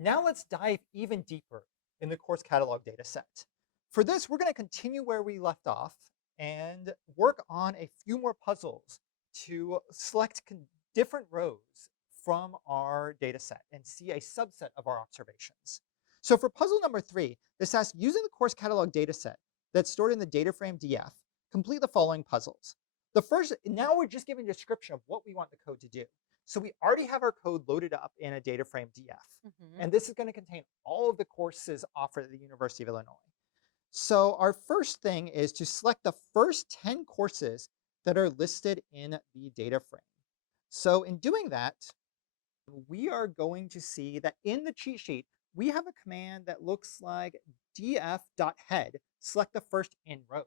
Now let's dive even deeper in the course catalog data set. For this, we're going to continue where we left off and work on a few more puzzles to select different rows from our data set and see a subset of our observations. So for puzzle number 3, this asks, using the course catalog data set that's stored in the data frame DF, complete the following puzzles. The first, now we're just giving a description of what we want the code to do. So we already have our code loaded up in a data frame DF. Hmm. And this is going to contain all of the courses offered at the University of Illinois. So our first thing is to select the first 10 courses that are listed in the data frame. So in doing that, we are going to see that in the cheat sheet, we have a command that looks like df.head, select the first n rows.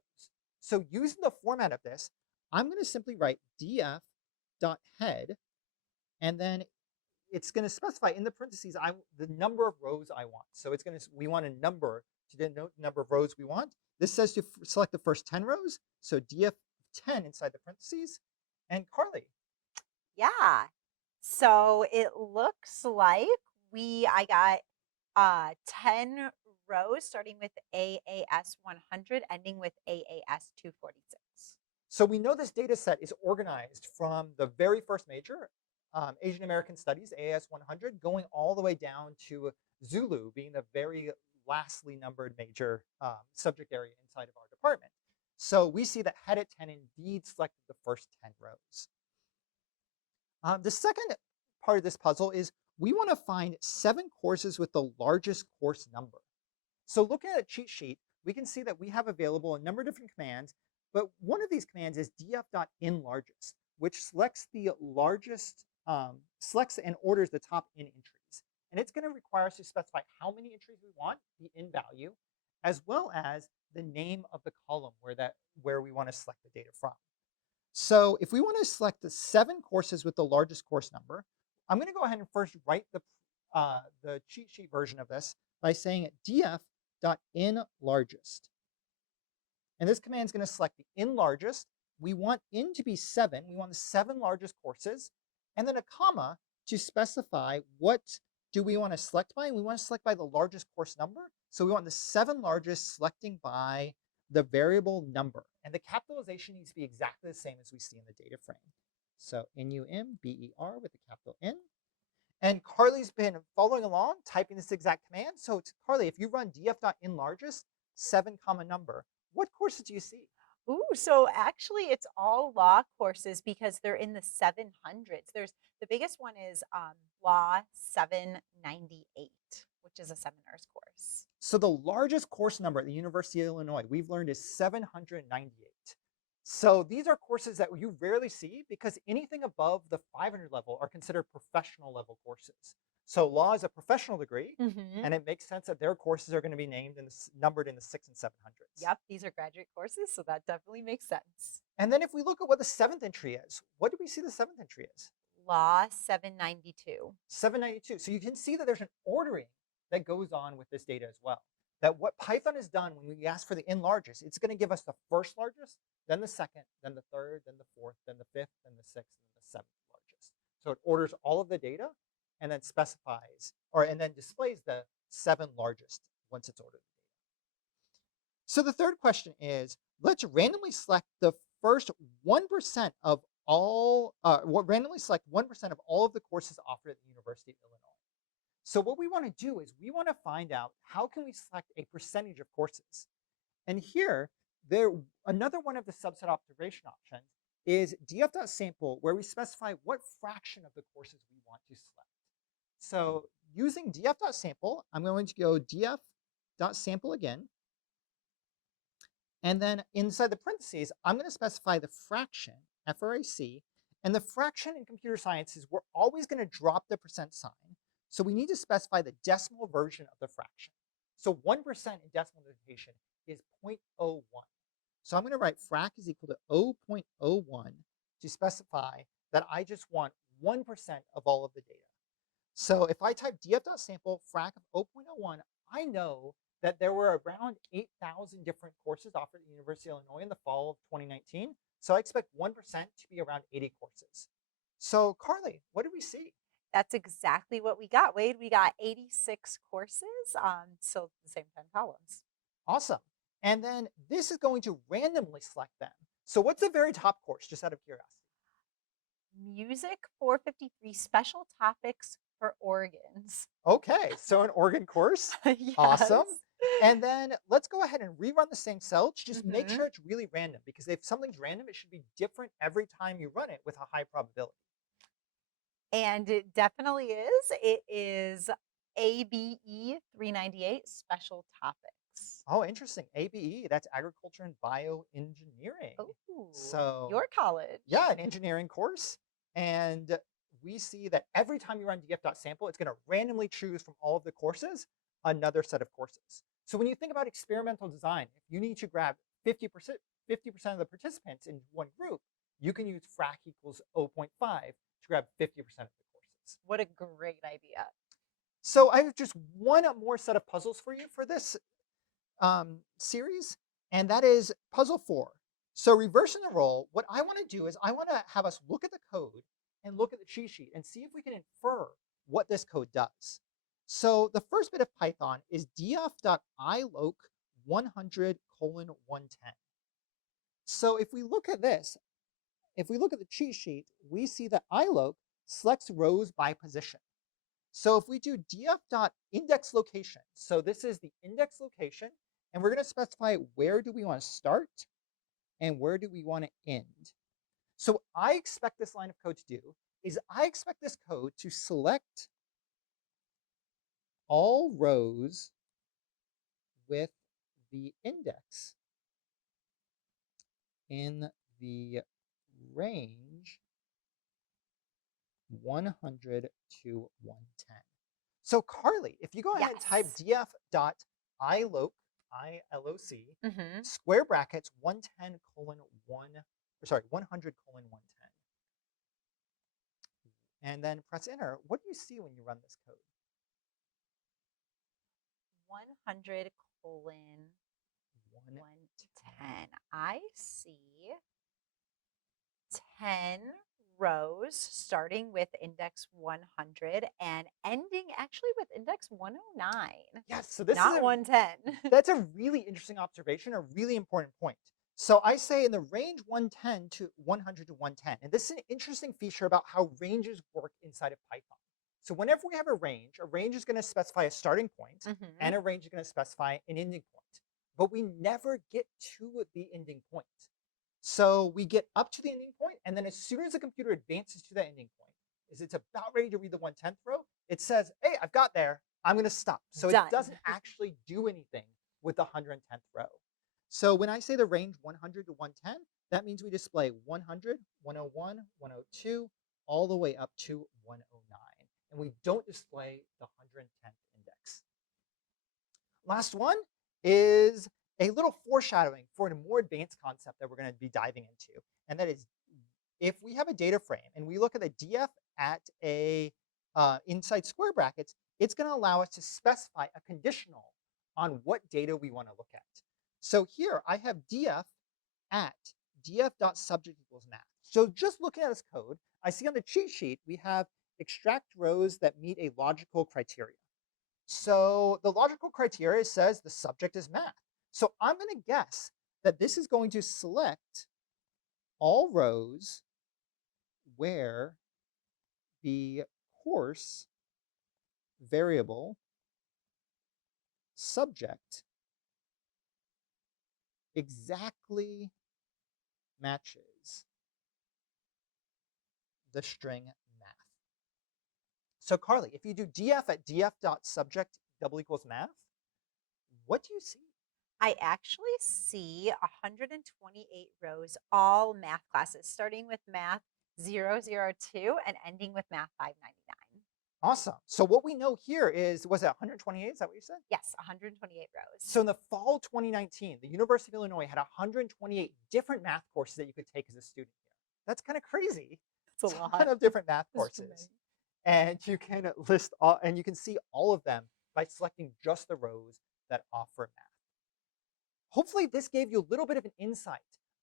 So using the format of this, I'm going to simply write df.head, and then it's going to specify in the parentheses the number of rows I want. So it's going to we want a number to denote the number of rows we want. This says to select the first 10 rows, so df 10 inside the parentheses. And Carly, Yeah. So it looks like I got 10 rows starting with AAS 100, ending with AAS 246. so we know this data set is organized from the very first major, Asian American Studies, AAS 100, going all the way down to Zulu being the very lastly numbered major subject area inside of our department. So we see that head at 10 indeed selected the first 10 rows. The second part of this puzzle is we want to find 7 courses with the largest course number. So looking at a cheat sheet, we can see that we have available a number of different commands, but one of these commands is df.inLargest, which selects the largest, selects and orders the top in entries. And it's going to require us to specify how many entries we want, the in value, as well as the name of the column where we want to select the data from. So if we want to select the 7 courses with the largest course number, I'm going to go ahead and first write the cheat sheet version of this by saying df.inLargest. And this command is going to select the in largest. We want in to be 7. We want the 7 largest courses, and then a comma to specify what do we want to select by. And we want to select by the largest course number. So we want the 7 largest selecting by the variable number. And the capitalization needs to be exactly the same as we see in the data frame. So NUMBER with the capital N. And Carly's been following along, typing this exact command. So Carly, if you run df.inLargest, 7 comma number, what courses do you see? Ooh, so actually it's all law courses because they're in the 700s. The biggest one is Law 798, which is a 7 hours course. So the largest course number at the University of Illinois, we've learned, is 798. So these are courses that you rarely see because anything above the 500 level are considered professional level courses. So law is a professional degree, Hmm. and it makes sense that their courses are going to be named and numbered in the 6 and 700s. Yep, these are graduate courses, so that definitely makes sense. And then if we look at what the 7th entry is, what do we see the 7th entry is? Law 792. 792. So you can see that there's an ordering that goes on with this data as well. That what Python has done when we ask for the in largest, it's going to give us the first largest, then the second, then the third, then the fourth, then the fifth, then the sixth, and the seventh largest. So it orders all of the data and then specifies, and then displays the 7 largest once it's ordered the data. So the third question is, let's randomly select the first 1% of randomly select 1% of all of the courses offered at the University of Illinois. So what we want to do is we want to find out how can we select a percentage of courses. And here, another one of the subset observation options is df.sample, where we specify what fraction of the courses we want to select. So using df.sample, I'm going to go df.sample again. And then inside the parentheses, I'm going to specify the fraction, frac, and the fraction in computer science is we're always going to drop the percent sign. So we need to specify the decimal version of the fraction. So 1% in decimal notation is 0.01. So I'm going to write frac is equal to 0.01 to specify that I just want 1% of all of the data. So if I type df.sample frac of 0.01, I know that there were around 8,000 different courses offered at the University of Illinois in the fall of 2019. So I expect 1% to be around 80 courses. So Carly, what do we see? That's exactly what we got, Wade. We got 86 courses, so the same 10 columns. Awesome. And then this is going to randomly select them. So what's the very top course, just out of curiosity? Music 453 special topics for organs. Okay, so an organ course. Awesome. Yes. And then let's go ahead and rerun the same cell to just make Mhm. sure it's really random, because if something's random, it should be different every time you run it with a high probability. And it definitely is. It is ABE 398 special topics. Oh, interesting. ABE, that's agriculture and bioengineering. Oh, So, your college. yeah, an engineering course. And we see that every time you run df.sample, it's going to randomly choose from all of the courses another set of courses. So when you think about experimental design, if you need to grab 50% of the participants in one group, you can use frac equals zero point 0.5 to grab 50% of the courses. What a great idea. So I have just one more set of puzzles for you for this series, and that is puzzle 4. So reversing the role, what I want to do is I want to have us look at the code and look at the cheat sheet and see if we can infer what this code does. So the first bit of Python is df.iloc 100:110. So if we look at this, if we look at the cheat sheet, we see that iloc selects rows by position. So if we do df.indexLocation, so this is the index location, and we're going to specify where do we want to start and where do we want to end. So I expect this line of code to do is I expect this code to select all rows with the index in the range 100 to 110. So Carly, if you go ahead and type Yes. df.iloc, I-L-O-C, Hmm. square brackets 110:1, sorry, 100:110, and then press enter, what do you see when you run this code? 100 colon 110. 110. I see 10 rows starting with index 100 and ending actually with index 109, Yes, so this is not 110. that's a really interesting observation, a really important point. So I say in the range 110 to 100 to 110, and this is an interesting feature about how ranges work inside of Python. So whenever we have a range is going to specify a starting point, Hmm. and a range is going to specify an ending point. But we never get to the ending point. So we get up to the ending point, and then as soon as the computer advances to that ending point, as it's about ready to read the 110th row, it says, hey, I've got there. I'm going to stop. So it Done. doesn't actually do anything with the 110th row. So when I say the range 100 to 110, that means we display 100, 101, 102, all the way up to 109. And we don't display the 110th index. Last one is a little foreshadowing for a more advanced concept that we're going to be diving into. And that is, if we have a data frame and we look at the df at a inside square brackets, it's going to allow us to specify a conditional on what data we want to look at. So here I have df at df.subject equals math. So just looking at this code, I see on the cheat sheet we have extract rows that meet a logical criteria. So the logical criteria says the subject is math. So I'm going to guess that this is going to select all rows where the course variable subject exactly matches the string math. So Carly, if you do df at df.subject double equals math, what do you see? I actually see 128 rows, all math classes, starting with math 002 and ending with math 599. Awesome. So what we know here is, was it 128? Is that what you said? Yes, 128 rows. So in the fall 2019, the University of Illinois had 128 different math courses that you could take as a student here. That's kind of crazy. That's a Ton lot. of different math That's too courses. And you can list all, and you can see all of them by selecting just the rows that offer math. Hopefully this gave you a little bit of an insight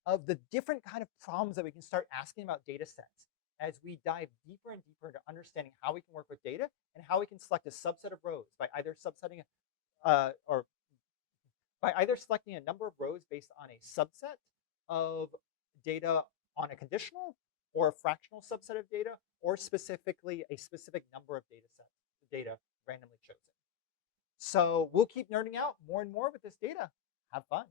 of the different kind of problems that we can start asking about data sets as we dive deeper and deeper into understanding how we can work with data and how we can select a subset of rows by either subsetting or by either selecting a number of rows based on a subset of data on a conditional or a fractional subset of data, or specifically a specific number of data randomly chosen. So we'll keep nerding out more and more with this data. Have fun.